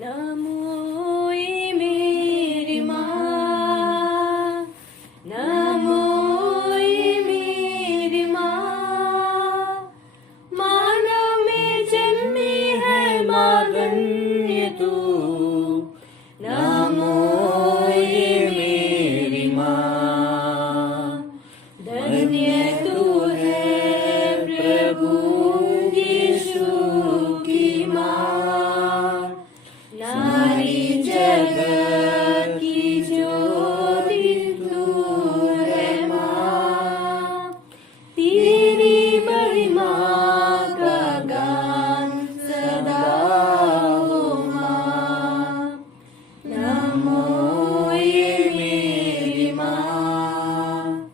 नमो ये मेरी माँ, नमो ये मेरी माँ, मानव में जन्मी है माँ धन्य तू। नमो ये मेरी माँ, धन्य तू है प्रभु यीशु की माँ, नारी जगत की ज्योति तू है माँ, तेरी महिमा का गान सदा हो माँ। नमो ये मेरी माँ,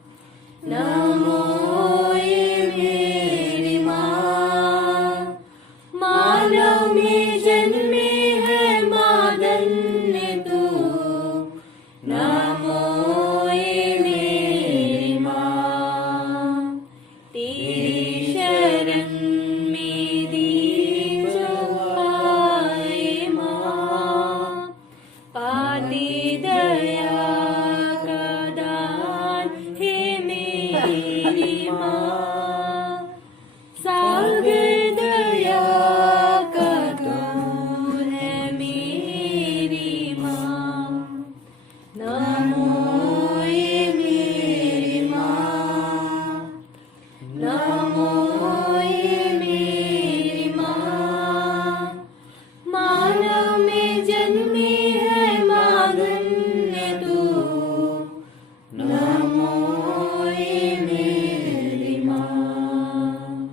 नमो ये मेरी माँ, मानव में जन्मी है माँ धन्य तू। नमो ये मेरी माँ, तेरी शरण मेरी जो आए माँ, पाती दया का दान है मेरी माँ, सागर दया का तू है मेरी माँ। नमो ये मेरी माँ, नमो ये मेरी माँ, मानव में जन्मी है माँ धन्य तू। नमो ये मेरी माँ।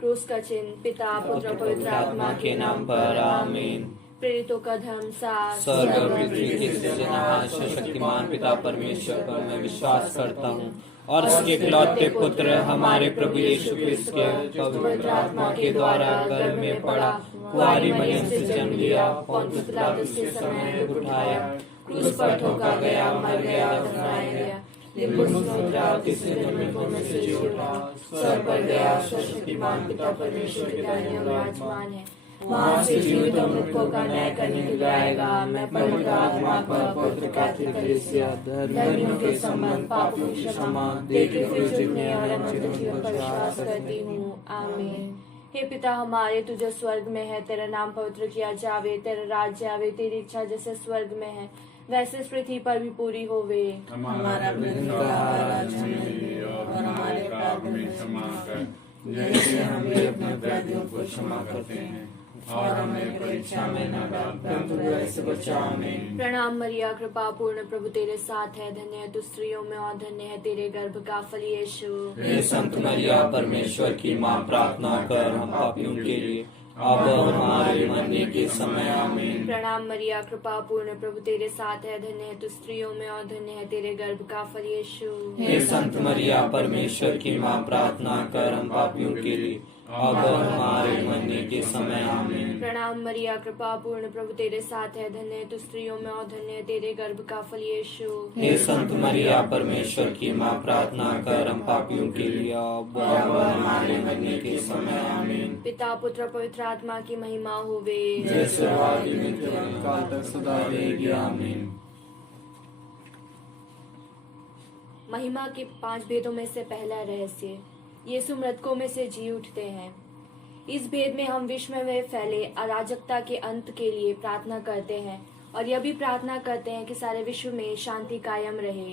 क्रूस का चिन्ह पिता पुत्र पवित्र आत्मा के नाम पर आमीन। प्रेरितों का धर्म साथ स्वर्ग और पृथ्वी के सृजनहार शक्तिमान पिता परमेश्वर पर मैं विश्वास करता हूँ और उसके इकलौते पुत्र हमारे प्रभु यीशु क्रिस्त के पवित्र आत्मा के द्वारा गर्भ में पड़ा, कुंवारी मरियम से जन्म लिया, पोंतियुस पिलातुस के समय उठाया, क्रूस पर ठोका गया, मर गया, दफनाया गया, तीसरे दिन मृतकों में से जी उठा, स्वर्ग पर गया, सर्वशक्तिमान पिता परमेश्वर के दाहिने ओर विराजमान है। वहाँ से जीवित और मृतकों का न्याय करने के लिए आएगा। मैं पवित्र आत्मा पर पवित्र कैथोलिक कलीसिया, धर्मियों के संबंध, पापों की क्षमा, देखे फिर जुड़ने और अनंत जीवन पर विश्वास करती हूँ। आमीन। हे पिता हमारे, तुझे स्वर्ग में है, तेरा नाम पवित्र किया जावे, तेरा राज्य आवे, तेरी इच्छा जैसे स्वर्ग में है वैसे इस पृथ्वी पर भी पूरी होवे। हमारा प्रतिदिन का आहार आज हमें दे और हमारे पाप में क्षमा कर, जैसे हम भी अपने अपराधियों को क्षमा करते हैं, और हमें परीक्षा में न डाल परंतु बुराई से बचा। आमीन। प्रणाम मरिया, कृपा पूर्ण प्रभु तेरे साथ है, धन्य है तू स्त्रियों में और धन्य है तेरे गर्भ का फल यीशु। हे संत मरिया परमेश्वर की माँ, प्रार्थना कर हम पापियों के लिए अब हमारे मरने के समय। आमीन। प्रणाम मरिया, कृपा पूर्ण प्रभु तेरे साथ है, धन्य है तू स्त्रियों में और धन्य है तेरे गर्भ का फल यीशु। हे संत मरिया परमेश्वर की माँ, प्रार्थना कर हम पापियों के लिए अब हमारे मरने के समय। आमीन। प्रणाम मरिया, कृपा पूर्ण प्रभु तेरे साथ है, धन्य है तू स्त्रियों में और धन्य है तेरे गर्भ का फल यीशु। हे संत मरिया परमेश्वर की माँ, प्रार्थना कर हम पापियों के लिए अब हमारे मरने के समय। आमीन। पिता पुत्र पवित्र आत्मा की महिमा होवे, जैसे आदि में काल तक सदा रहेगी। आमीन। महिमा के 5 भेदों में से पहला रहस्य, यीशु मृतकों में से जी उठते हैं। इस भेद में हम विश्व में फैले अराजकता के अंत के लिए प्रार्थना करते हैं और यह भी प्रार्थना करते हैं कि सारे विश्व में शांति कायम रहे।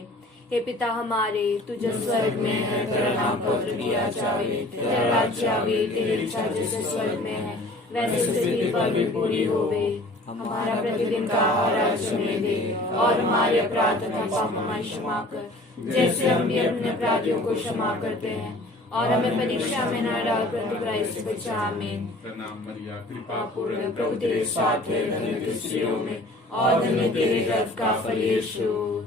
हे पिता हमारे, तुझे स्वर्ग में है, तेरा नाम पवित्र किया जावे, तेरा राज्य आवे, तेरी इच्छा जैसे स्वर्ग में है वैसे पृथ्वी पर भी पूरी होवे। हमारा प्रतिदिन का आहार आज हमें दे और हमारे अपराध तथा पाप हमारी क्षमा कर, जैसे हम भी अपने अपराधियों को क्षमा करते हैं, और हमें परीक्षा में न डाल परंतु बुराई से बचा। आमीन। प्रणाम मरिया, कृपा पूर्ण प्रभु तेरे साथ है, धन्य तू स्त्रियों में और धन्य तेरे गर्भ का फल यीशु।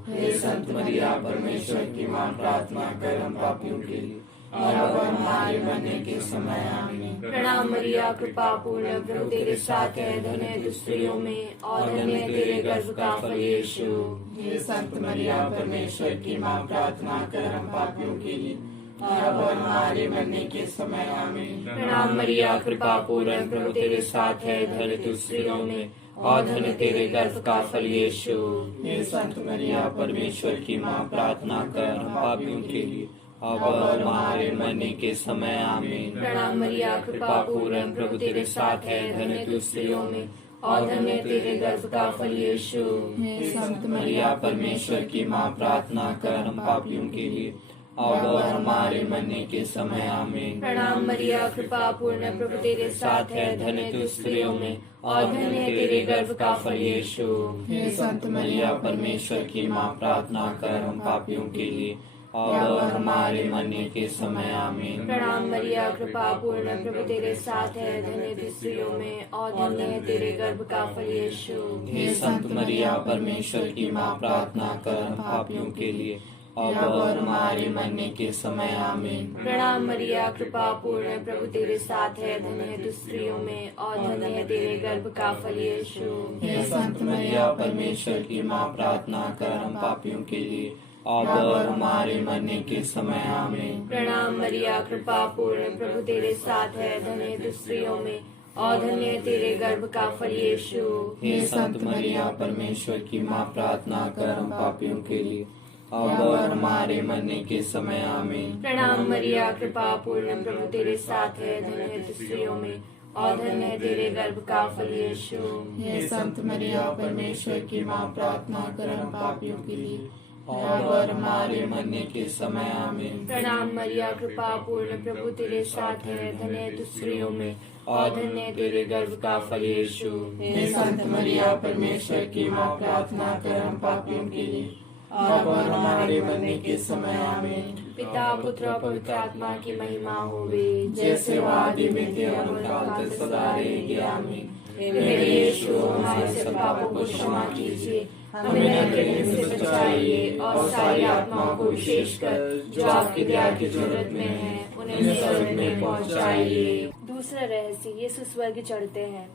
हे संत मरिया परमेश्वर की माँ, प्रार्थना कर हम पापियों के लिए और अब हमारे मरने के समय। आमीन। प्रणाम मरिया, कृपा पूर्ण प्रभु तेरे साथ है, धन्य है तू स्त्रियों में और धन्य है तेरे गर्भ का फल यीशु। हे संत मरिया परमेश्वर की माँ, प्रार्थना कर हम पापियों के लिए अब और हमारे मरने के समय आमीन। प्रणाम मरिया, कृपा पूर्ण, प्रभु तेरे साथ है, धन्य तू स्त्रियों में और धन्य तेरे गर्भ का फल यीशु। हे संत मरिया, परमेश्वर की माँ, प्रार्थना कर हम पापियों के लिए अब और हमारे मरने के समय आमीन। प्रणाम मरिया, कृपा पूर्ण, प्रभु तेरे साथ है, धन्य तू स्त्रियों में और धन्य तेरे गर्भ का फल यीशु। हे संत मरिया, परमेश्वर की माँ, प्रार्थना कर हम पापियों के लिए अब और हमारे मरने के समय आमीन। प्रणाम मरिया, कृपा पूर्ण, प्रभु तेरे साथ है, धन्य तू स्त्रियों में और धन्य तेरे गर्भ का फल यीशु। हे संत मरिया, परमेश्वर की माँ, प्रार्थना कर हम पापियों के लिए अब और हमारे मरने के समय आमीन। प्रणाम मरिया, कृपा पूर्ण, प्रभु तेरे साथ है, धन्य तू स्त्रियों में और धन्य है तेरे गर्भ का फल यीशु। हे संत मरिया, परमेश्वर की माँ, प्रार्थना कर हम पापियों के लिए अब और हमारे मरने के समय आमीन। प्रणाम मरिया, कृपा पूर्ण, प्रभु तेरे साथ है, धन्य है तू स्त्रियों में और धन्य है तेरे गर्भ का फल यीशु। हे संत मरिया, परमेश्वर की माँ, प्रार्थना कर हम पापियों के लिए अब और हमारे मरने के समय आमीन। प्रणाम मरिया, कृपा पूर्ण, प्रभु तेरे साथ है, धन्य है तू स्त्रियों में और धन्य है तेरे गर्भ का फल यीशु। हे संत मरिया, परमेश्वर की माँ, प्रार्थना कर हम पापियों के लिए अब और हमारे मरने के समय आमीन। प्रणाम मरिया, कृपा पूर्ण, प्रभु तेरे साथ है, धन्य है तू स्त्रियों में और धन्य है तेरे गर्भ का फल यीशु। हे संत मरिया, परमेश्वर की माँ, प्रार्थना कर हम पापियों के लिए अब और हमारे मरने के समय आमीन। प्रणाम मरिया, कृपा पूर्ण, प्रभु तेरे साथ है, धन्य है तू स्त्रियों में और धन्य है तेरे गर्भ का फल यीशु। हे संत मरिया, परमेश्वर की माँ, प्रार्थना कर हम पापियों के लिए अब और हमारे मरने के समय आमीन। पिता, पुत्र और पवित्र आत्मा की महिमा होवे, जैसे वो आदि में थे, अनुकाल से सदा रहेंगे आमीन। मेरे यीशु, हमारे सब पापों को क्षमा कीजिए, हमें नरक से बचाइए और सारी आत्माओं को विशेषकर जो आपकी दया की जरूरत में है उन्हें स्वर्ग में पहुंचाइए। दूसरा रहस्य, यीशु स्वर्ग चढ़ते हैं।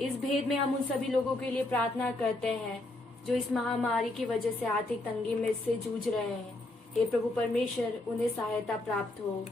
इस भेद में हम उन सभी लोगों के लिए प्रार्थना करते हैं जो इस महामारी की वजह से आर्थिक तंगी में से जूझ रहे हैं। हे प्रभु परमेश्वर, उन्हें सहायता प्राप्त हो।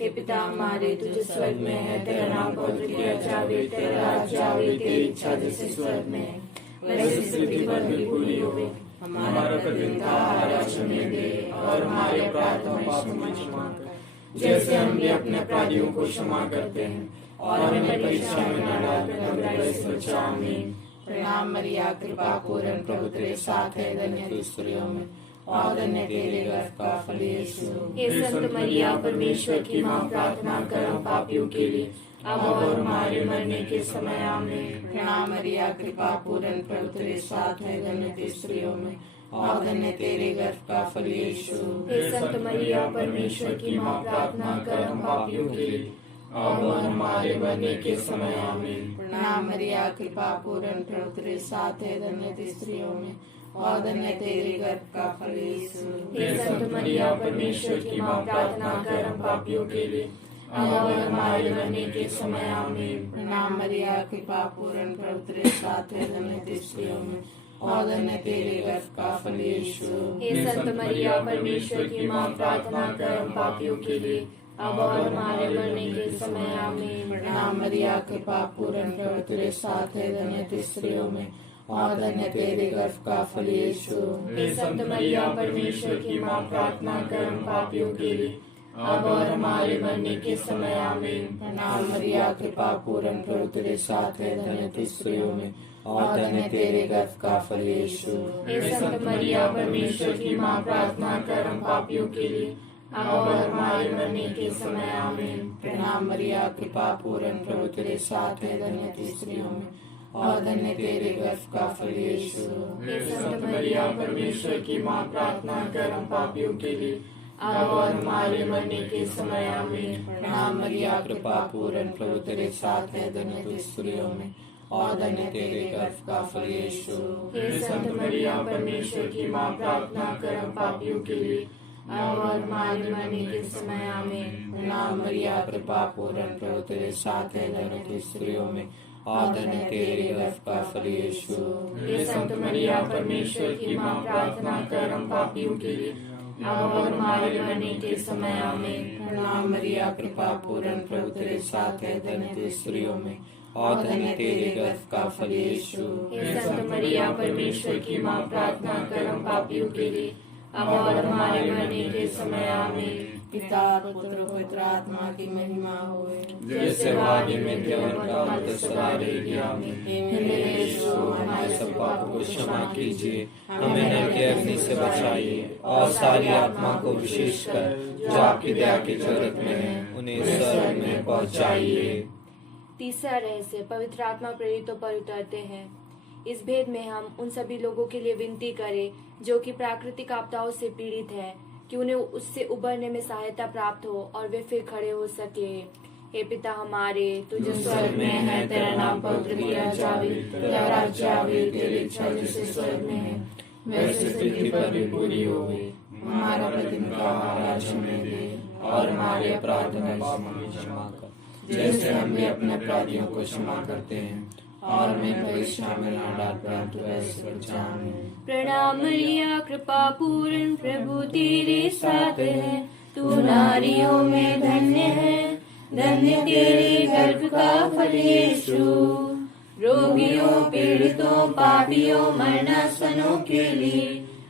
हे पिता हमारे, तुझे स्वर्ग में है, तेरा नाम पवित्र किया जावे, तेरा राज्य आवे, तेरी इच्छा जैसे स्वर्ग में है वैसे इस पृथ्वी पर भी पूरी होवे। हमारा प्रतिदिन का आहार आज हमें दे और हमारे अपराधों को क्षमा कर, जैसे हम भी अपने अपराधियों को क्षमा करते हैं, और हमें परीक्षा में न डालना, बुराई से बचा। आमीन। प्रणाम मरिया, कृपा पूर्ण, प्रभु तेरे साथ है, धन्य तू स्त्रियों में और धन्य तेरे गर्भ का फल यीशु। हे संत मरिया, परमेश्वर की माँ, प्रार्थना कर हम पापियों के लिए अब और हमारे मरने के समय आमीन। प्रणाम मरिया, कृपा पूर्ण, प्रभु तेरे साथ है, धन्य तू स्त्रियों में और धन्य तेरे गर्भ का फल यीशु। हे संत मरिया, परमेश्वर की माँ, प्रार्थना कर हम पापियों के लिए अब और हमारे मरने के समय आमीन। प्रणाम मरिया, कृपा पूर्ण, प्रभु तेरे साथ है, धन्य तू स्त्रियों में और धन्य तेरे गर्भ का फल यीशु। हे संत मरिया, परमेश्वर की माँ, प्रार्थना कर हम पापियों के लिए अब और हमारे मरने के समय आमीन। प्रणाम मरिया, कृपा पूर्ण, प्रभु तेरे साथ है, धन्य तू स्त्रियों में और धन्य तेरे गर्भ का फल यीशु। हे संत मरिया, परमेश्वर की माँ, प्रार्थना कर हम पापियों के लिए अब और हमारे मरने के समय आमीन। प्रणाम मरिया, कृपा पूर्ण, प्रभु तेरे साथ है, धन्य तू स्त्रियों में और धन्य तेरे गर्भ का फल यीशु। हे संत मरिया, परमेश्वर की माँ, प्रार्थना कर हम पापियों के लिए अब और हमारे मरने के समय आमीन। प्रणाम मरिया, कृपा पूर्ण, प्रभु तेरे साथ है, धन्य तू स्त्रियों में और धन्य तेरे गर्भ का फल यीशु। हे संत मरिया, परमेश्वर की माँ, प्रार्थना कर हम पापियों के लिए अब और हमारे मरने के समय आमीन। प्रणाम मरिया, कृपा पूर्ण, प्रभु तेरे साथ है, धन्य तू स्त्रियों में और धन्य तेरे गर्भ का फल यीशु। हे संत मरिया, परमेश्वर की माँ, प्रार्थना कर हम पापियों के लिए अब और हमारे मरने के समय आमीन। प्रणाम मरिया, कृपा पूर्ण, प्रभु तेरे साथ है, धन्य तू स्त्रियों में और धन्य तेरे गर्भ का फल यीशु। हे संत मरिया, परमेश्वर की माँ, प्रार्थना कर हम पापियों के लिए अब और हमारे मरने के समय आमीन। प्रणाम मरिया, कृपा पूर्ण, प्रभु तेरे साथ है, धन्य तू स्त्रियों में और धन्य तेरे गर्भ का फल यीशु। हे संत मरिया, परमेश्वर की माँ, प्रार्थना कर हम पापियों के लिए अब और हमारे मरने के समय आमीन। प्रणाम मरिया, कृपा पूर्ण, प्रभु तेरे साथ है, धन्य तू स्त्रियों में और धन्य तेरे गर्भ का फल यीशु। हे संत मरिया, परमेश्वर की माँ, प्रार्थना कर हम पापियों के लिए, अब और हमारे मरने के समय आमीन। पिता पुत्र पवित्र आत्मा की महिमा होए। जैसे वादी में केवल काल तो सदा रहेगी आमीन। हे मेरे यीशु, हमारे सब पापों को क्षमा कीजिए, हमें नरक की अग्नि से बचाइए और सारी आत्मा को विशेषकर जो आपकी दया की जरूरत में है उन्हें स्वर्ग में पहुंचाइए। तीसरा रहस्य, पवित्र आत्मा प्रेरितों पर उतरते हैं। इस भेद में हम उन सभी लोगों के लिए विनती करें जो कि प्राकृतिक आपदाओं से पीड़ित हैं, कि उन्हें उससे उबरने में सहायता प्राप्त हो और वे फिर खड़े हो सके। हे पिता हमारे, तुझे स्वर्ग में है, तेरा नाम पवित्र किया जावे, तेरा राज्य आवे, तेरी इच्छा जैसे स्वर्ग में है वैसे पृथ्वी पर भी पूरी होवे। हमारा प्रतिदिन का आहार आज हमें दे, और हमारे अपराध हमें क्षमा कर, जैसे हम भी अपने अपराधियों को क्षमा करते हैं, और हमें परीक्षा में न डाल, परंतु ऐसे बचा हमें। प्रणाम मरिया, कृपा पूर्ण, प्रभु तेरे साथ है, तू नारियों में धन्य है, धन्य तेरे गर्भ का फल यीशु। रोगियों, पीड़ितों, पापियों, मरणासनों के लिए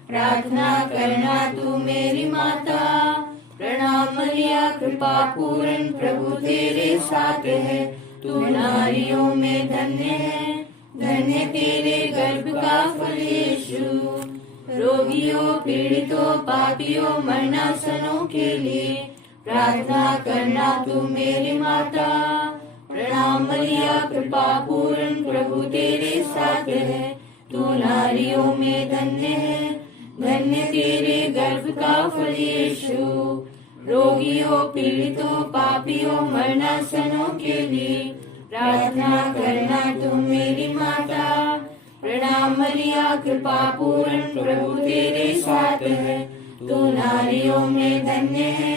प्रार्थना करना तू मेरी माता। प्रणाम मरिया, कृपा पूर्ण, प्रभु तेरे साथ है, तू नारियों में धन्य है, धन्य तेरे गर्भ का फल यीशु। रोगियों, पीड़ितों, पापियों, मरणासनों के लिए प्रार्थना करना तू मेरी माता। प्रणाम मरिया, कृपा पूर्ण, प्रभु तेरे साथ है, तू नारियों में धन्य है, धन्य तेरे गर्भ का फल यीशु। रोगियों, पीड़ितों, पापियों, मरणासनों के लिए प्रार्थना करना तुम मेरी माता। प्रणाम मरिया, कृपा पूर्ण, प्रभु तेरे साथ है, तू नारियों में धन्य है,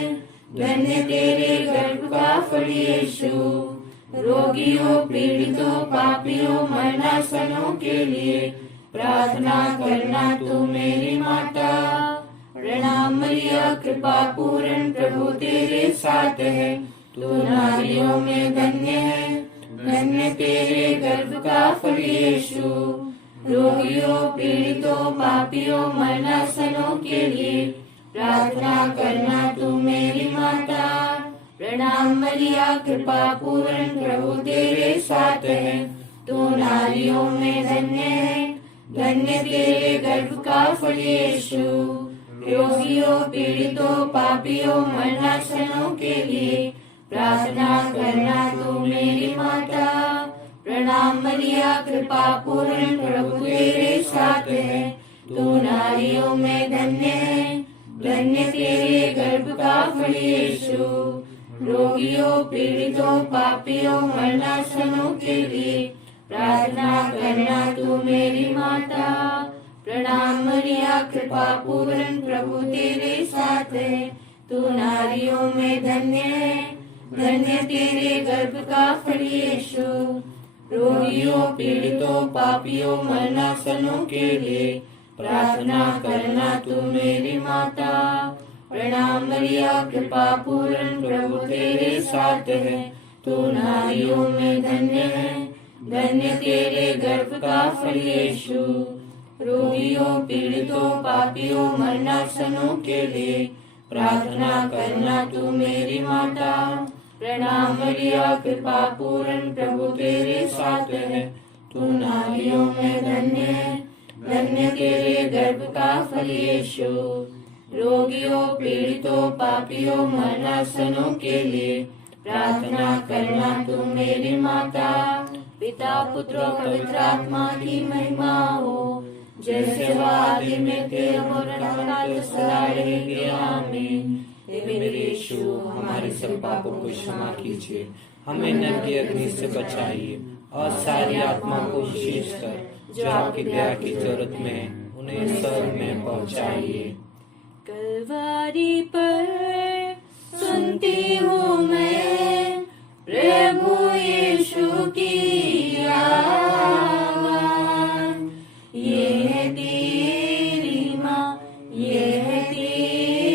धन्य तेरे गर्भ का फल यीशु। रोगियों, पीड़ितों, पापियों, मरणासनों के लिए प्रार्थना करना तू मेरी माता। प्रणाम मरिया, कृपा पूर्ण, प्रभु तेरे साथ है, तू नारियों में धन्य है, धन्य तेरे गर्भ का फल यीशु। रोगियों, पीड़ितों, पापियों, मरणासनों के लिए प्रार्थना करना तू मेरी माता। प्रणाम मरिया, कृपा पूर्ण, प्रभु तेरे साथ है, तू नारियों में धन्य है, धन्य तेरे गर्भ का फल यीशु। रोगियों, पीड़ितों, पापियों, मरणासनों के लिए प्रार्थना करना तू मेरी माता। प्रणाम मरिया, कृपा पूर्ण, प्रभु तेरे साथ है, तू नारियों में धन्य है, धन्य तेरे गर्भ का फल यीशु। रोगियों, पीड़ितों, पापियों, मरणासनों के लिए प्रार्थना करना तू मेरी माता। प्रणाम मरिया, कृपा पूर्ण, प्रभु तेरे साथ है, तू नारियों में धन्य है, धन्य तेरे गर्भ का फल यीशु। रोगियों, पीड़ितों, पापियों, मरणासनों के लिए प्रार्थना करना तू मेरी माता। प्रणाम मरिया, कृपा पूर्ण, प्रभु तेरे साथ है, तू नारियों में धन्य है, धन्य तेरे गर्भ का फल यीशु। रोगियों, पीड़ितों, पापियों, मरणासनों के लिए प्रार्थना करना तू मेरी माता। प्रणाम मरिया, कृपा पूर्ण, प्रभु तेरे साथ है, तू नारियों में धन्य है, धन्य तेरे गर्भ का फल यीशु। रोगियों, पीड़ितों, पापियों, मरणासनों के लिए प्रार्थना करना तू मेरी माता। पिता, पुत्र और पवित्र आत्मा की महिमा हो, जैसे वो आदि में थे और अनंत सदा रहेंगे आमीन। हे मेरे यीशु, हमारे सब पापों को क्षमा कीजिए, हमें नरक की अग्नि से बचाइए और सारी आत्मा को विशेषकर जो आपकी दया की जरूरत में है उन्हें स्वर्ग में पहुंचाइए। कलवारी पर सुनती हूँ मैं प्रभु यीशु की आवाज़, ये है तेरी माँ, ये है तेरी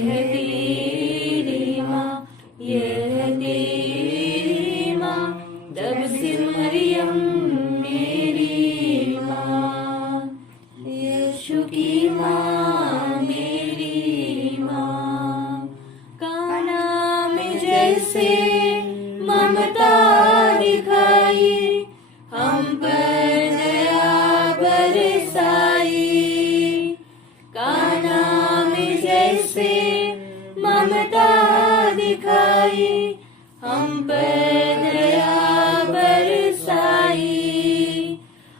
है तेरी माँ, ये है तेरी माँ, तब से मरियम मेरी माँ। यीशु की माँ मेरी माँ, काना में जैसे ममता दिखाई, हम पर दया बरसाई। काना में जैसे ममता दिखाई, हम पर दया बरसाई।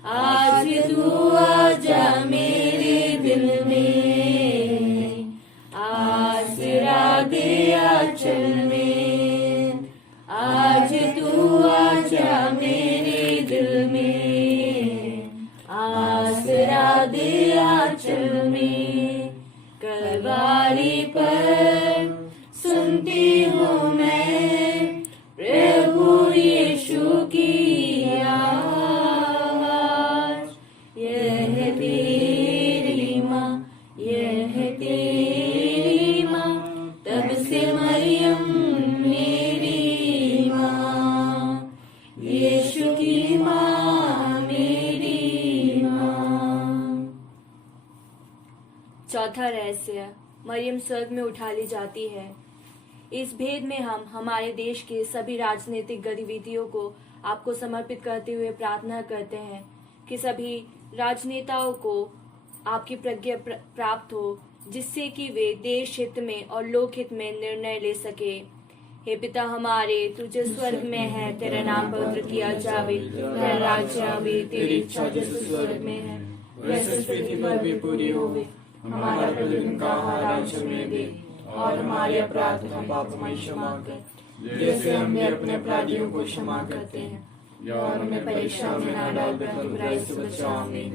आज तू आजा मेरे दिल में, आसरा दे आंचल में। आज तू आजा मेरे दिल में, आसरा दे आंचल में। कलवारी पर सुनती हूँ मैं प्रभु यीशु की आवाज। यह है तेरी माँ, यह है तेरी माँ, तब से मरियम मेरी माँ। यीशु की माँ मेरी माँ। चौथा रहस्य, मरियम स्वर्ग में उठा ली जाती है। इस भेद में हम हमारे देश के सभी राजनीतिक गतिविधियों को आपको समर्पित करते हुए प्रार्थना करते हैं कि सभी राजनेताओं को आपकी प्रज्ञा प्राप्त हो, जिससे कि वे देश हित में और लोक हित में निर्णय ले सके। हे पिता हमारे, तू जो स्वर्ग में है, तेरा नाम पवित्र किया जावे, तेरा राज्य आवे, तेरी इच्छा जैसे स्वर्ग में है वैसे पृथ्वी पर भी पूरी होवे। हमारा प्रतिदिन का आहार आज हमें दे, और हमारे अपराध हम पाप हमें क्षमा कर, जैसे हम भी अपने अपराधियों को क्षमा करते हैं। और हमें परीक्षा में न डाल, परंतु बुराई से बचाओ। आमीन।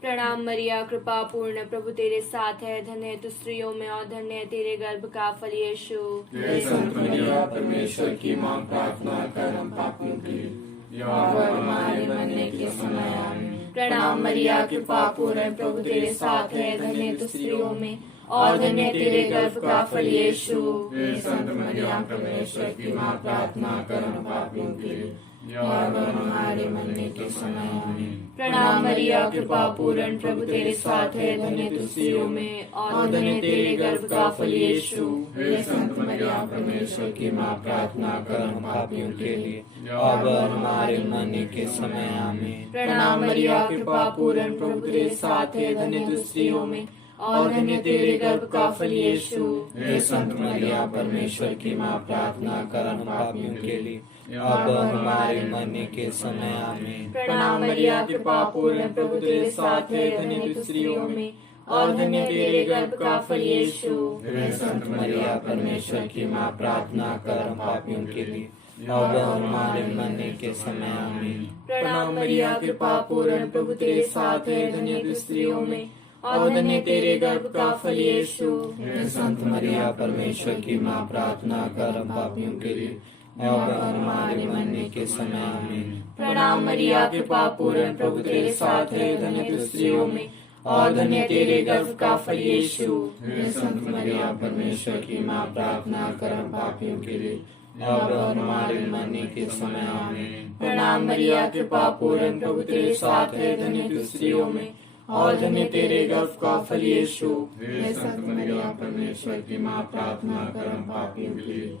प्रणाम मरिया, कृपा पूर्ण, प्रभु तेरे साथ है, धन्य है तू स्त्रियों में और धन्य है तेरे गर्भ का फल यीशु। हे संत मरिया, परमेश्वर की माँ, प्रार्थना कर हम पापियों के लिए, और हमारे मरने के समय। आमीन। प्रणाम मरिया, कृपा पूर्ण, प्रभु तेरे साथ है, धन्य है तू स्त्रियों में और धन्य है तेरे गर्भ का फल यीशु। हे संत मरिया, परमेश्वर की माँ, प्रार्थना कर हम पापियों के लिए, और हमारे मरने के समय। आमीन। प्रणाम मरिया, कृपा पूर्ण, प्रभु तेरे साथ है, धन्य है तू स्त्रियों में और धन्य है तेरे गर्भ का फल यीशु। हे संत मरिया, परमेश्वर की माँ, प्रार्थना कर हम पापियों के लिए, अब हमारे मरने के समय। आमीन। प्रणाम मरिया, कृपा पूर्ण, प्रभु तेरे साथ है, धन्य है तू स्त्रियों में और धन्य तेरे गर्भ का फल यीशु। हे संत मरिया, परमेश्वर की माँ, प्रार्थना कर हम पापियों के लिए, अब हमारे मरने के समय। आमीन। प्रणाम मरिया, कृपा पूर्ण, प्रभु तेरे साथ है, धन्य है तू स्त्रियों में और धन्य तेरे गर्भ का फल यीशु। हे संत मरिया, परमेश्वर की माँ, प्रार्थना कर हम पापियों के लिए, अब हमारे मरने के समय। आमीन। प्रणाम मरिया, कृपा पूर्ण, प्रभु तेरे साथ है, धन्य है तू स्त्रियों में और धन्य तेरे गर्भ का फल यीशु। हे संत मरिया, परमेश्वर की माँ, प्रार्थना कर हम पापियों के लिए, अब हमारे मरने के समय। आमीन। प्रणाम मरिया, कृपा पूर्ण, प्रभु तेरे साथ है, धन्य है तू स्त्रियों में और धन्य तेरे गर्भ का फल यीशु। हे संत मरिया, परमेश्वर की माँ, प्रार्थना कर हम पापियों के लिए, अब हमारे मरने के समय। आमीन। प्रणाम मरिया, कृपा पूर्ण, प्रभु तेरे साथ है, धन्य है तू स्त्रियों में और धन्य तेरे गर्भ का फल यीशु। हे संत मरिया, परमेश्वर की माँ, प्रार्थना कर हम पापियों के लिए,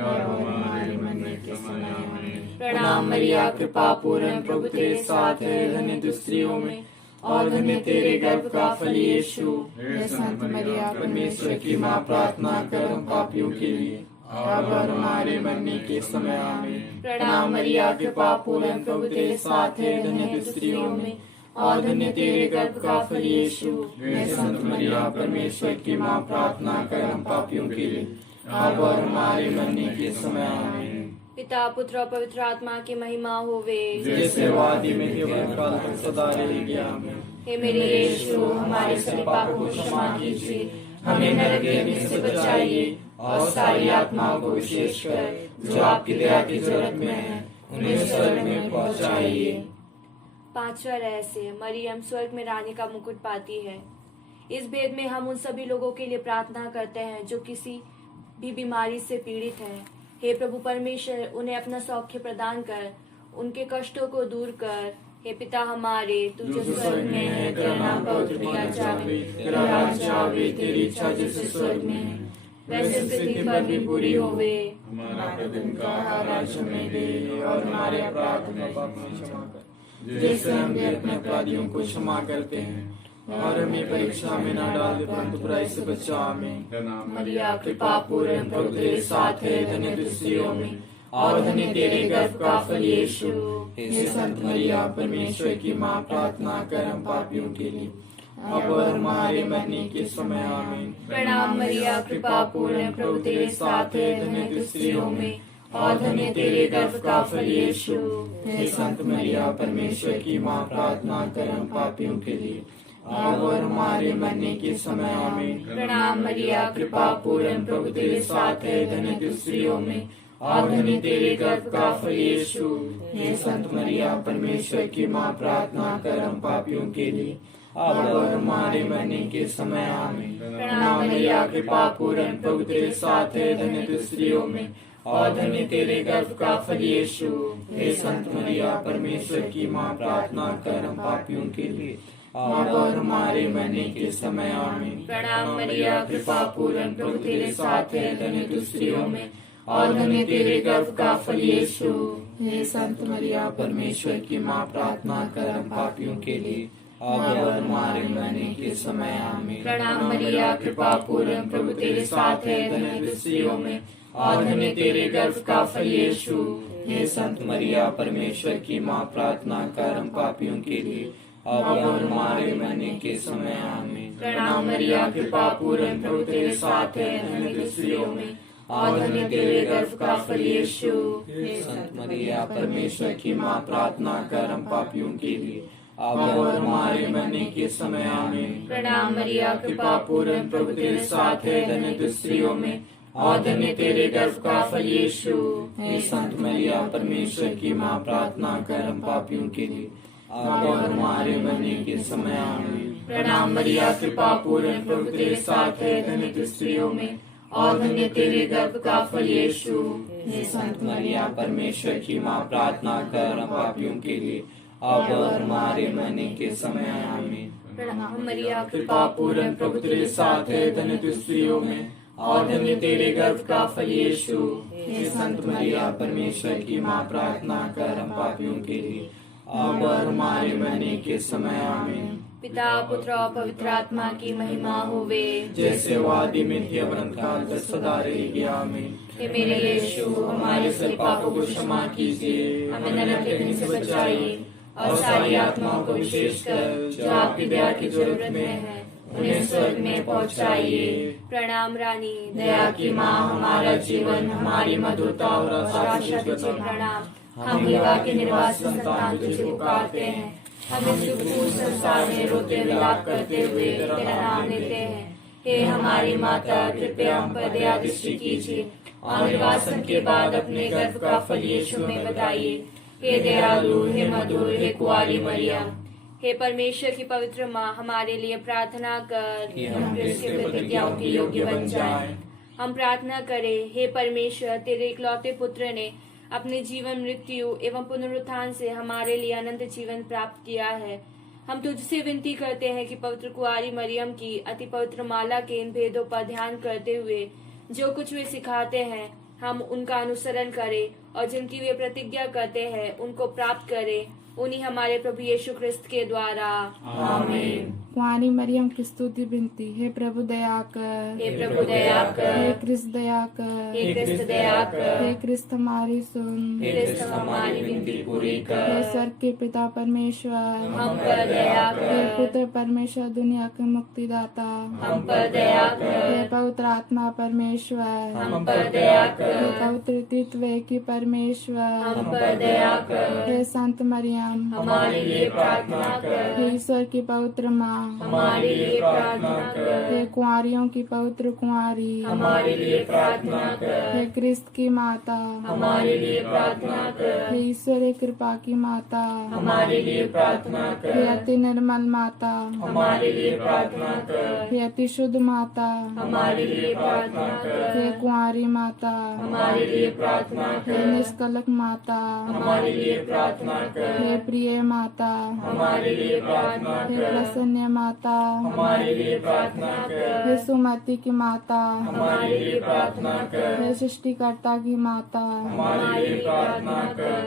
और हमारे मरने के समय। आमीन। प्रणाम मरिया, कृपा पूर्ण, प्रभु तेरे साथ है, धन्य है तू स्त्रियों में और धन्य तेरे गर्भ का फल यीशु। हे संत मरिया, परमेश्वर की माँ, प्रार्थना कर हम पापियों के लिए, अब हमारे मरने के समय। आमीन। प्रणाम मरिया, कृपा पूर्ण, प्रभु तेरे साथ है, धन्य है तू स्त्रियों में और धन्य तेरे गर्भ का फल यीशु। हे संत मरिया, परमेश्वर की माँ, प्रार्थना कर हम पापियों के लिए, अब हमारे मरने के समय। आमीन। पिता, पुत्र और पवित्र आत्मा की महिमा होवे। जैसे वादी में केवल काल तक सदा रहेगी। आमीन। हे मेरे यीशु, हमारे सभी पापों को क्षमा कीजिए, हमें नरक के अग्नि से बचाइए और सारी आत्माओं को विशेषकर जो आपकी दया की जरूरत में है उन्हें स्वर्ग में पहुंचाइए। पांचवा रहस्य, मरियम स्वर्ग में रानी का मुकुट पाती है। इस भेद में हम उन सभी लोगों के लिए प्रार्थना करते हैं जो किसी भी बीमारी से पीड़ित हैं। हे प्रभु परमेश्वर, उन्हें अपना सौख्य प्रदान कर, उनके कष्टों को दूर कर। हे पिता हमारे, तू जो स्वर्ग में है, तेरा नाम पवित्र किया जावे, तेरा राज्य आवे, तेरी इच्छा जैसे स्वर्ग में है वैसे पृथ्वी पर भी पूरी होवे। हमारा प्रतिदिन का आहार आज हमें दे, और हमारे अपराध में क्षमा कर, जैसे हम भी अपने अपराधियों को क्षमा करते हैं, और हमें परीक्षा में न डाल, परंतु बुराई से बचा। हमें मरिया कृपा पूर्ण, प्रभु तेरे साथ है, धन्य तू स्त्रियों में, और धन्य तेरे गर्भ का फल यीशु। हे संत मरिया, परमेश्वर की माँ, प्रार्थना कर हम पापियों के लिए, अब और हमारे मरने के समय। आमीन। प्रणाम मरिया कृपा पूर्ण, प्रभु तेरे साथ है, धन्य तू स्त्रियों में, और धन्य तेरे गर्भ का फल यीशु। हे संत मरिया, परमेश्वर की माँ, प्रार्थना कर हम पापियों के लिए, अब और हमारे मरने के समय। आमीन। प्रणाम मरिया कृपा पूर्ण, प्रभु तेरे साथ है, धन्य तू स्त्रियों में, और धन्य तेरे गर्भ का फल यीशु। हे संत मरिया, परमेश्वर की माँ, प्रार्थना कर हम पापियों के लिए, अब और हमारे मरने के समय। आमीन। प्रणाम मरिया कृपा पूर्ण, प्रभु तेरे साथ है, धन्य तू स्त्रियों में, और धन्य तेरे गर्भ का फल यीशु। हे संत मरिया, परमेश्वर की माँ, प्रार्थना कर हम पापियों के लिए, अब और हमारे मरने के समय। आमीन। प्रणाम मरिया कृपा पूर्ण, प्रभु तेरे साथ है, धन्य तू स्त्रियों में, और धन्य तेरे गर्भ का फल यीशु। हे संत मरिया, परमेश्वर की माँ, प्रार्थना कर हम पापियों के लिए, अब और हमारे मरने के समय। आमीन। प्रणाम मरिया कृपा पूर्ण, प्रभु तेरे साथ है, धन्य तू स्त्रियों में, और धन्य तेरे गर्भ का फल यीशु। हे संत मरिया, परमेश्वर की माँ, प्रार्थना कर हम पापियों के लिए, अब और हमारे मरने के समय। आमीन। प्रणाम मरिया कृपा पूर्ण, प्रभु तेरे साथ है, धन्य तू स्त्रियों में, और धन्य तेरे गर्भ का फल यीशु। हे संत मरिया, परमेश्वर की माँ, प्रार्थना कर हम पापियों के लिए, अब और हमारे मरने के समय। आमीन। प्रणाम मरिया कृपा पूर्ण, प्रभु तेरे साथ है, धन्य तू स्त्रियों में, और धन्य तेरे गर्भ का फल यीशु। हे संत मरिया, परमेश्वर की माँ, प्रार्थना कर हम पापियों के लिए, अब और हमारे मरने के समय। आमीन। प्रणाम मरिया कृपा पूर्ण, प्रभु तेरे साथ है, धन्य तू स्त्रियों में, और धन्य तेरे गर्भ का फल यीशु। हे संत मरिया, परमेश्वर की माँ, प्रार्थना कर हम पापियों के लिए, अब और हमारे मरने के समय। आमीन। प्रणाम मरिया कृपा पूर्ण, प्रभु तेरे साथ है, धन्य तू स्त्रियों में, और धन्य तेरे गर्भ का फल यीशु। हे संत मरिया, परमेश्वर की माँ, प्रार्थना कर हम पापियों के लिए, अब और हमारे मरने के समय। आमीन। पिता पुत्र और पवित्र आत्मा की महिमा होवे, जैसे वो आदि में थी, अब अनंत काल तक सदा रहेगी। आमीन। हे मेरे यीशु, हमारे सभी पापों को क्षमा कीजिए, हमें नरक के अग्नि से बचाइए, और सारी आत्माओं को विशेषकर जो आपकी दया की जरूरत में है, उन्हें स्वर्ग में पहुंचाइए। प्रणाम रानी, दया की माँ, हमारा जीवन, हमारी मधुरता और आशा तुझे प्रणाम। हम युवा के निर्वासित संतान तुझे पुकारते हैं, हम इस दुखपूर्ण संसार में रोते विलाप करते हुए तेरा नाम लेते हैं। हे हमारी माता, कृपया हम पर दया दृष्टि कीजिए, और निर्वासन के बाद अपने गर्भ का फल यीशु में बताइए। हे दयालु, हे मधुर, हे कुंवारी मरिया, हे परमेश्वर की पवित्र माँ, हमारे लिए प्रार्थना कर कि हम क्रिस्त की प्रतिज्ञाओं के योग्य बन जाएं। हम प्रार्थना करें, हे परमेश्वर, तेरे इकलौते पुत्र ने अपने जीवन, मृत्यु एवं पुनरुत्थान से हमारे लिए अनंत जीवन प्राप्त किया है। हम तुझसे विनती करते हैं कि पवित्र कुंवारी मरियम की अति पवित्र माला के इन भेदों पर ध्यान करते हुए जो कुछ वे सिखाते हैं, हम उनका अनुसरण करें, और जिनकी वे प्रतिज्ञा करते हैं उनको प्राप्त करें, उन्हीं हमारे प्रभु यीशु क्रिस्त के द्वारा। आमीन। कुंवारी मरियम की स्तुति विनती। हे प्रभु दया कर, हे प्रभु दया कर, हे क्रिस्त दया कर, हे क्रिस्त दया कर, हे क्रिस्त हमारी सुन, हे क्रिस्त हमारी विनती पूरी हे कर, स्वर्ग के पिता परमेश्वर, हम पर दया हे कर, पुत्र परमेश्वर दुनिया के मुक्तिदाता, हम पर दया हे कर, पवित्र आत्मा परमेश्वर, हम पर दया हे कर, पवित्र तत्व की परमेश्वर, हम पर दया कर, हे संत मरियम, हमारे लिए प्रार्थना कर, हे ईश्वर की पवित्र माँ, हमारे लिए प्रार्थना कर। हे कुंवारियों की पवित्र कुंवारी, हमारे लिए प्रार्थना कर। हे क्रिस्त की माता, हमारे लिए प्रार्थना कर। हे ईश्वरीय कृपा की माता, हमारे लिए प्रार्थना हे कर। अति निर्मल माता, हमारे लिए प्रार्थना कर। हे अति शुद्ध माता, हमारे लिए प्रार्थना कर। हे कुंवारी माता, हमारे लिए प्रार्थना हे कर। निष्कलंक माता, हमारे लिए प्रार्थना कर। हे प्रिय माता, हमारे लिए प्रार्थना हे कर। प्रसन्न माता, हमारे लिए प्रार्थना कर। हे सुमति की माता, हमारे लिए प्रार्थना कर। हे सृष्टिकर्ता की माता, हमारे लिए प्रार्थना कर।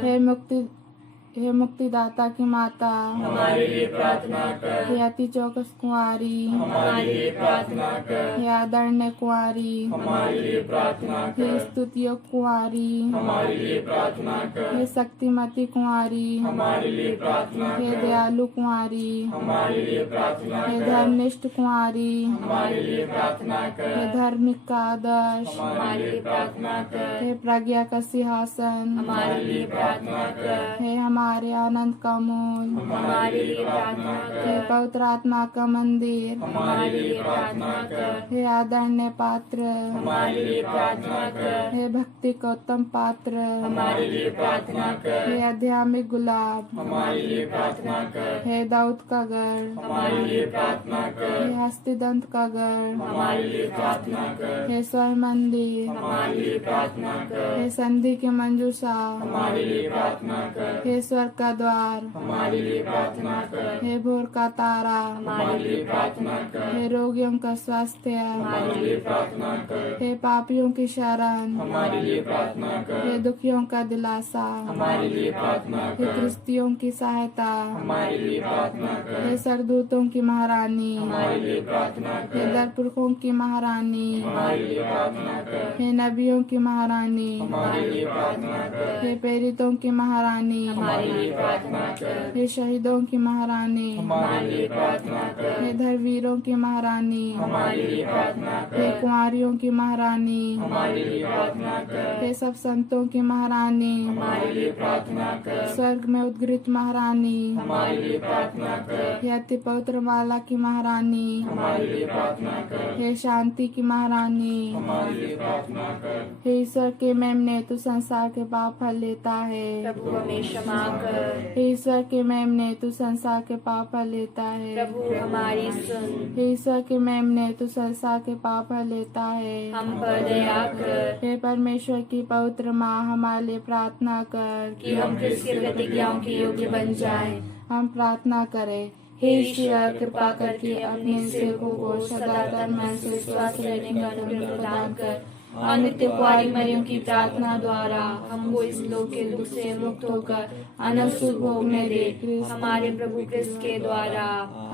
हे मुक्तिदाता की माता, हमारे लिए प्रार्थना कर। हे अति चौकस कुंवारी, हमारे लिए प्रार्थना कर। हे आदरणीय कुंवारी, हमारे लिए प्रार्थना हे कर। स्तुतियों कुंवारी, हमारे लिए प्रार्थना कर। हे शक्तिमती कुंवारी, हमारे लिए प्रार्थना हे कर। दयालु कुंवारी, हमारे लिए प्रार्थना हे कर। धर्मनिष्ठ कुंवारी, हमारे लिए प्रार्थना हे कर। धार्मिक का आदर्श, हमारे लिए प्रार्थना कर। हे प्रज्ञा का सिंहासन, हमारे लिए प्रार्थना कर। हे हमारे आनंद का मूल, हमारे लिए प्रार्थना हे कर। पवित्र आत्मा का मंदिर, हमारे लिए प्रार्थना कर। हे आदरणीय पात्र, हमारे लिए प्रार्थना कर। हे भक्ति का उत्तम पात्र, हमारे लिए प्रार्थना कर। हे आध्यात्मिक गुलाब, हमारे लिए प्रार्थना कर। हे दाऊद का गढ़, हमारे लिए प्रार्थना कर। हे हस्तिदंत का गढ़, हमारे लिए प्रार्थना कर। हे स्वर्ण मंदिर, हमारे लिए प्रार्थना कर। हे संधि की मंजूषा, हमारे लिए प्रार्थना कर। हे स्वर्ग का द्वार, हमारे लिए प्रार्थना कर। हे भोर का तारा, हमारे लिए प्रार्थना कर। हे रोगियों का स्वास्थ्य, हमारे लिए प्रार्थना कर। हे पापियों की शरण, हमारे लिए प्रार्थना कर। हे दुखियों का दिलासा, हमारे लिए प्रार्थना हे कर। क्रिस्तियों की सहायता, हमारे लिए प्रार्थना कर। हे सरदूतों की महारानी, हमारे लिए प्रार्थना हे कर। दरपुरखों की महारानी, हमारे लिए प्रार्थना कर। हे नबियों की महारानी, हमारे लिए प्रार्थना कर। हे प्रेरितों की महारानी, हमारे लिए प्रार्थना कर। हे शहीदों की महारानी, हमारे लिए प्रार्थना कर। हे धर्मवीरों की महारानी, हमारे लिए प्रार्थना हे कर। कुंवारियों की महारानी, हमारे लिए प्रार्थना कर। हे सब संतों की महारानी, हमारे लिए प्रार्थना कर। स्वर्ग में उद्गृत महारानी, हमारे लिए प्रार्थना कर। हे अति पवित्र माला की महारानी, हमारे लिए प्रार्थना कर। हे शांति की महारानी, हमारे लिए प्रार्थना कर। हे ईश्वर के मेमने तू संसार के पाप फल लेता है, प्रभु हमें क्षमा कर। हे ईश्वर के मेमने तू संसार के पाप फल लेता है, प्रभु हमारी सुन। हे ईश्वर के मेमने तू संसार के पाप फल लेता है, हम पर दया कर हे परमेश्वर की पवित्र माँ हमारे लिए प्रार्थना कर कि हम क्रिस्त की प्रतिज्ञाओं के योग्य बन जाएं। हम प्रार्थना करें। हे ईश्वर कृपा करके अपने सेवकों को सदा तन मन से स्वस्थ रहने का अनुग्रह प्रदान कर और नित्य कुंवारी मरियम की प्रार्थना द्वारा हमको इस लोक के दुख से मुक्त होकर अनंत सुख भोगने दे, हमारे प्रभु क्रिस्त के द्वारा।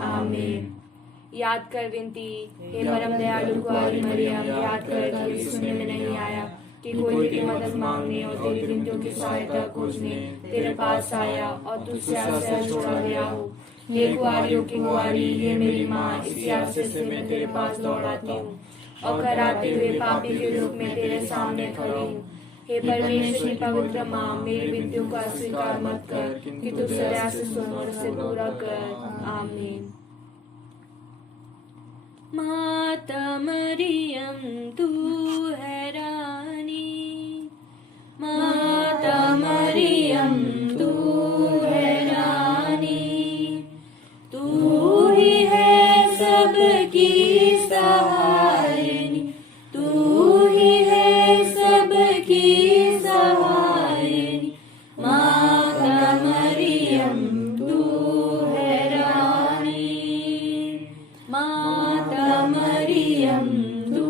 आमीन। याद कर विनती, हे परम दयालु कुंवारी मरियम, याद कर कभी सुनने में नहीं आया कि कोई तेरी मदद मांगने और तेरी विनतियों की सहायता खोजने तेरे पास आया और तुझसे आश्रय छोड़ा गया हो। हे कुंवारियों की कुंवारी, हे मेरी माँ, इसी आश्रय से मैं तेरे पास दौड़ आती हूँ और कराते हुए पापी के रूप में तेरे सामने खड़ी हूँ। हे परमेश्वर की पवित्र माँ, मेरी विनतियों का स्वीकार मत कर कि तू सदा से सुन और उसे पूरा कर। आमीन। माता मरियम तू है रानी, माता मरियम तू है रानी, तू ही है सबकी सहायनी, तू ही है सबकी सहायनी, माता मरियम तू है रानी, माता मरियम तू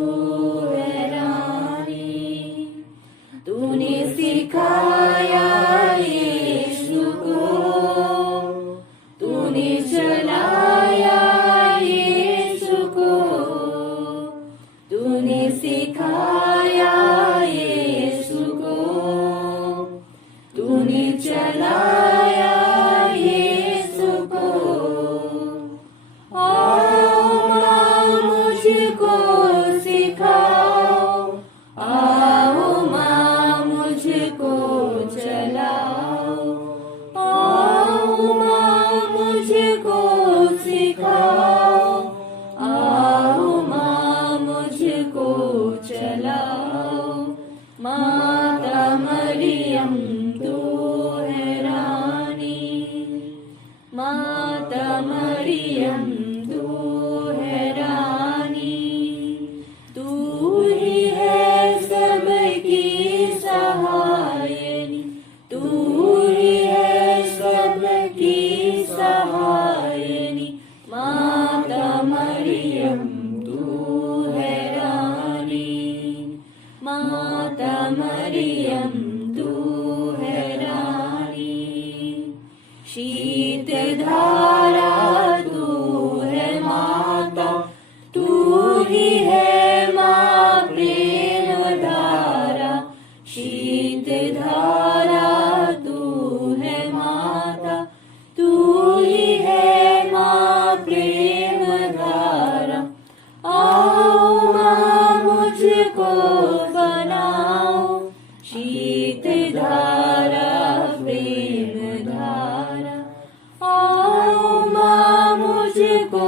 है रानी, तूने सिखाया यीशु को, तूने चलाया यीशु को, तूने सिखाया यीशु को, तूने चलाया यीशु को। आओ माँ मुझको सिखाओ, आओ माँ मुझको चलाओ, आओ माँ मुझको सिखाओ, माता मरियम तू है रानी, माता मरियम तू है रानी, तू ही है सबकी सहायनी, तू ही है सबकी सहायनी, माता मरियम तू है रानी, माता मरियम तू है रानी। शीत धारा तू है माता, तू ही है माँ प्रेम धारा, शीत धारा तू है माता, तू ही है माँ प्रेम धारा। आओ माँ मुझको बनाओ शीत धारा प्रेम धारा, आओ माँ मुझको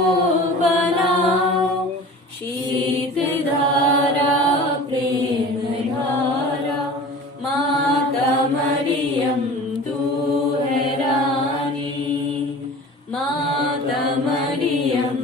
बनाओ शीत धारा प्रेम धारा, माता मरियम तू है रानी, माता मरियम